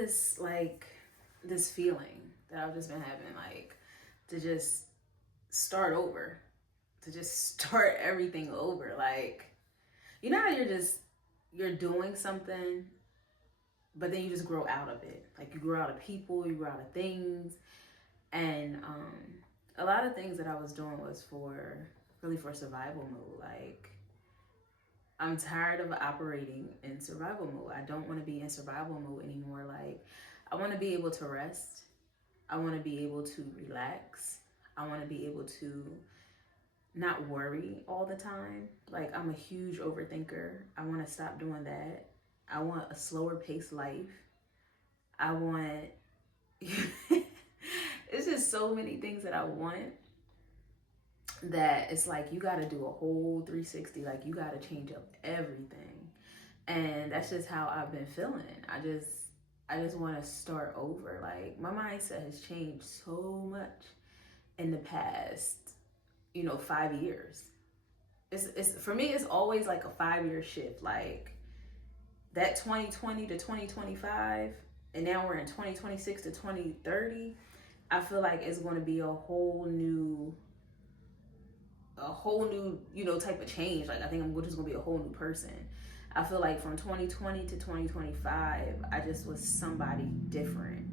this feeling that I've just been having, like, to just start over, to just start everything over. Like, you know how you're doing something, but then you just grow out of it. Like, you grow out of people, you grow out of things. And a lot of things that I was doing was really for survival mode. Like, I'm tired of operating in survival mode. I don't want to be in survival mode anymore. Like, I want to be able to rest. I want to be able to relax. I want to be able to not worry all the time. Like, I'm a huge overthinker. I want to stop doing that. I want a slower paced life. I want, it's just so many things that I want that it's like you got to do a whole 360. Like, you got to change up everything. And that's just how I've been feeling. I just want to start over. Like, my mindset has changed so much in the past, 5 years. It's for me, it's always like a 5-year shift. Like, that 2020 to 2025, and now we're in 2026 to 2030. I feel like it's going to be a whole new, type of change. Like, I think I'm just going to be a whole new person. I feel like from 2020 to 2025, I just was somebody different.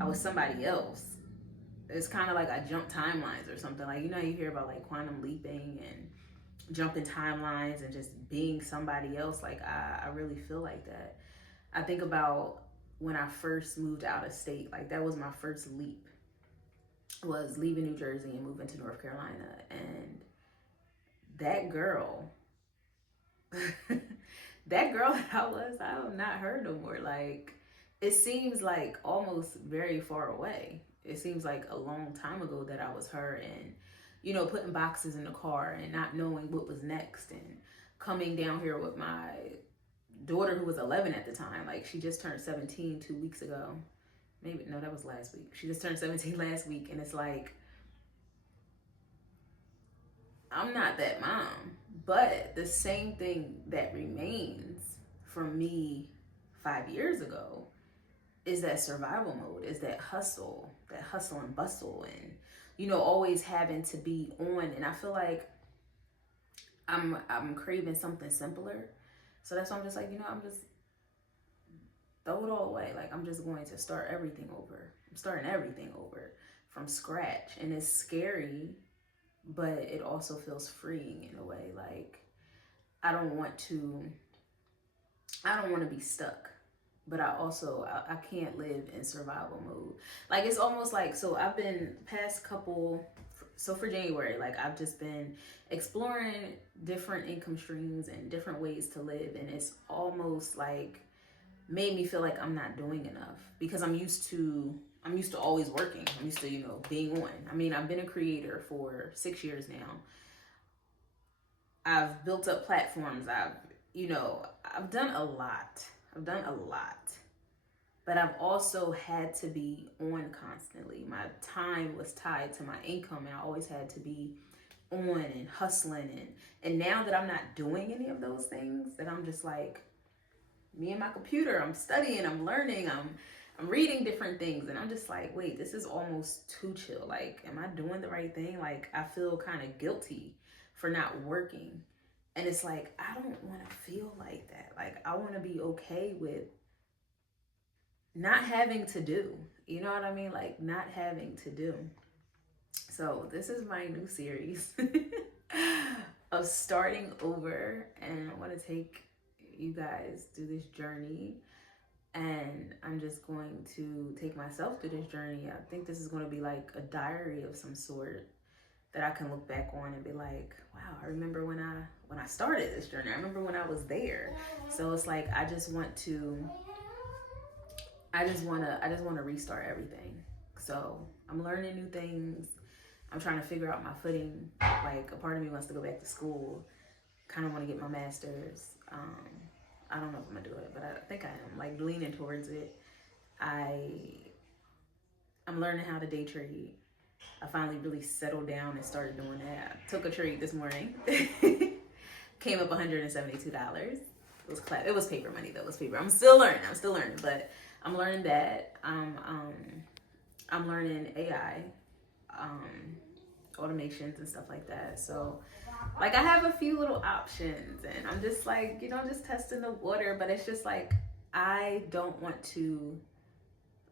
I was somebody else. It's kind of like I jumped timelines or something. Like, you hear about like quantum leaping and jumping timelines and just being somebody else. Like, I really feel like that. I think about when I first moved out of state. Like, that was my first leap, was leaving New Jersey and moving to North Carolina. And that girl, that girl that I am not her no more. Like, it seems like almost very far away. It seems like a long time ago that I was her, and putting boxes in the car and not knowing what was next, and coming down here with my daughter, who was 11 at the time. Like, she just turned 17 2 weeks ago. Maybe, no, that was last week. She just turned 17 last week, and it's like, I'm not that mom. But the same thing that remains from me 5 years ago is that survival mode, is that hustle and bustle, and always having to be on. And I feel like I'm craving something simpler. So that's why I'm just like, I'm just throw it all away. Like, I'm just going to start everything over. I'm starting everything over from scratch. And it's scary, but it also feels freeing in a way. Like, I don't want to be stuck, but I can't live in survival mode. Like, it's almost like, so I've been for January, like, I've just been exploring different income streams and different ways to live. And it's almost like made me feel like I'm not doing enough, because I'm used to always working. I'm used to, being on. I mean, I've been a creator for 6 years now. I've built up platforms. I've done a lot. But I've also had to be on constantly. My time was tied to my income, and I always had to be on and hustling. And now that I'm not doing any of those things, that I'm just like, me and my computer, I'm studying, I'm learning, I'm reading different things, and I'm just like, wait, this is almost too chill. Like, am I doing the right thing? Like, I feel kind of guilty for not working. And it's like, I don't want to feel like that. Like, I want to be okay with not having to do. You know what I mean? Like, not having to do. So this is my new series of starting over, and I want to take you guys through this journey, and I'm just going to take myself through this journey. I think this is going to be like a diary of some sort that I can look back on and be like, wow, I remember when I started this journey. I remember when I was there. So it's like, I just want to restart everything. So I'm learning new things. I'm trying to figure out my footing. Like, a part of me wants to go back to school. Kind of want to get my master's. I don't know if I'm gonna do it, but I think I am, like, leaning towards it. I'm learning how to day trade. I finally really settled down and started doing that. I took a trade this morning. Came up $172. It was paper money though. It was paper. I'm still learning. But I'm learning that. I'm learning AI, automations and stuff like that. So like I have a few little options, and I'm just like, just testing the water. But it's just like I don't want to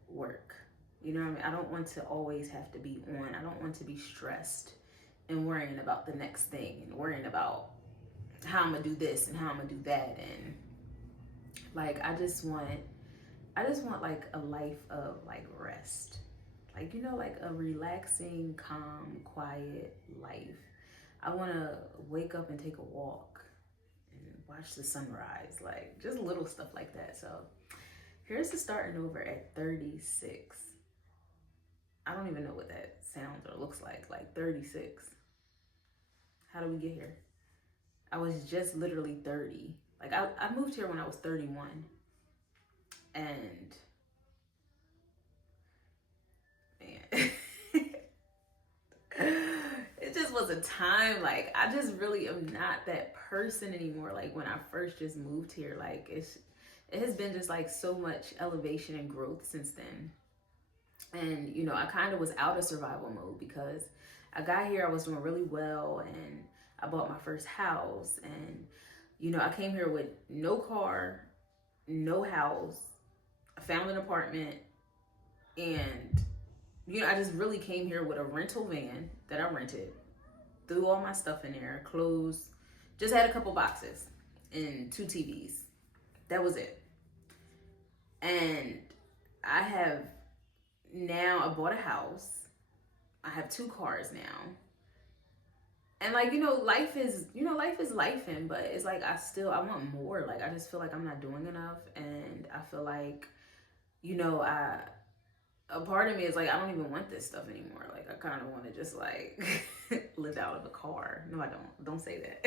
work. You know what I mean? I don't want to always have to be on. I don't want to be stressed and worrying about the next thing and worrying about how I'm gonna do this and how I'm gonna do that. And like I just want like a life of like rest. Like, like a relaxing, calm, quiet life. I want to wake up and take a walk and watch the sunrise, like just little stuff like that. So here's to starting over at 36. I don't even know what that sounds or looks like 36. How do we get here? I was just literally 30. Like I moved here when I was 31. And man, it just was a time, like I just really am not that person anymore. Like when I first just moved here, like it has been just like so much elevation and growth since then. And I kind of was out of survival mode because I got here, I was doing really well, and I bought my first house, and I came here with no car, no house. I found an apartment, and I just really came here with a rental van that I rented, threw all my stuff in there, clothes, just had a couple boxes and 2 TVs. That was it. And I bought a house. I have 2 cars now. And like, life is lifing, but it's like I want more. Like I just feel like I'm not doing enough, and I feel like, a part of me is like, I don't even want this stuff anymore. Like I kind of want to just like live out of a car. No, I don't say that.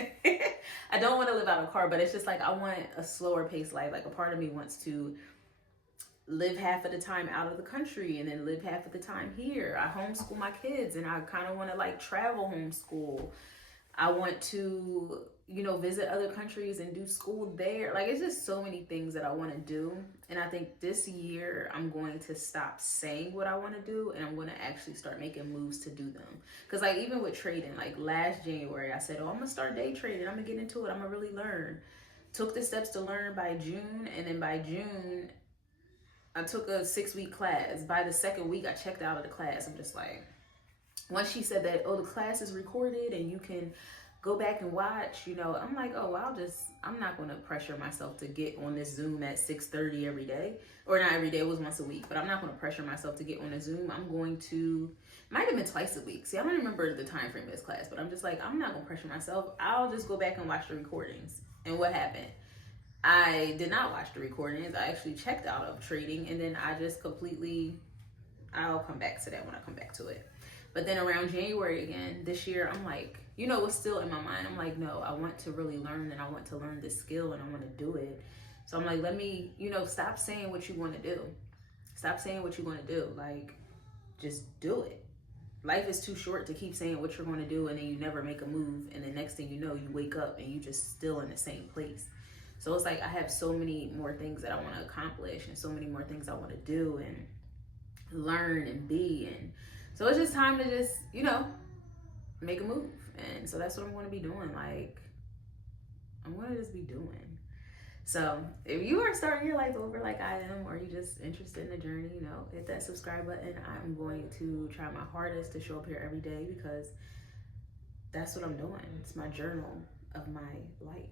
I don't want to live out of a car, but it's just like I want a slower paced life. Like a part of me wants to live half of the time out of the country and then live half of the time here. I homeschool my kids, and I kind of want to like travel homeschool. I want to, visit other countries and do school there. Like it's just so many things that I want to do. And I think this year I'm going to stop saying what I want to do, and I'm going to actually start making moves to do them. Because like even with trading, like last January I said, I'm going to start day trading. I'm going to get into it. I'm going to really learn. Took the steps to learn by June, and then by June I took a 6-week class. By the 2nd week I checked out of the class. I'm just like, once she said that, the class is recorded and you can go back and watch, I'm like, I'm not going to pressure myself to get on this Zoom at 6:30 every day. Or not every day, it was once a week. But I'm not going to pressure myself to get on a Zoom. I'm going to, might have been twice a week. See, I don't remember the time frame of this class, but I'm just like, I'm not going to pressure myself. I'll just go back and watch the recordings. And what happened? I did not watch the recordings. I actually checked out of trading, and then I just I'll come back to that when I come back to it. But then around January again, this year, I'm like, what's still in my mind? I'm like, no, I want to really learn, and I want to learn this skill, and I want to do it. So I'm like, let me, stop saying what you want to do. Stop saying what you want to do. Like, just do it. Life is too short to keep saying what you're going to do, and then you never make a move, and the next thing you know, you wake up and you just still in the same place. So it's like I have so many more things that I want to accomplish, and so many more things I want to do and learn and be. And so it's just time to just, make a move. And so that's what I'm going to be doing. Like, I'm going to just be doing. So if you are starting your life over like I am, or you just interested in the journey, hit that subscribe button. I'm going to try my hardest to show up here every day, because that's what I'm doing. It's my journal of my life.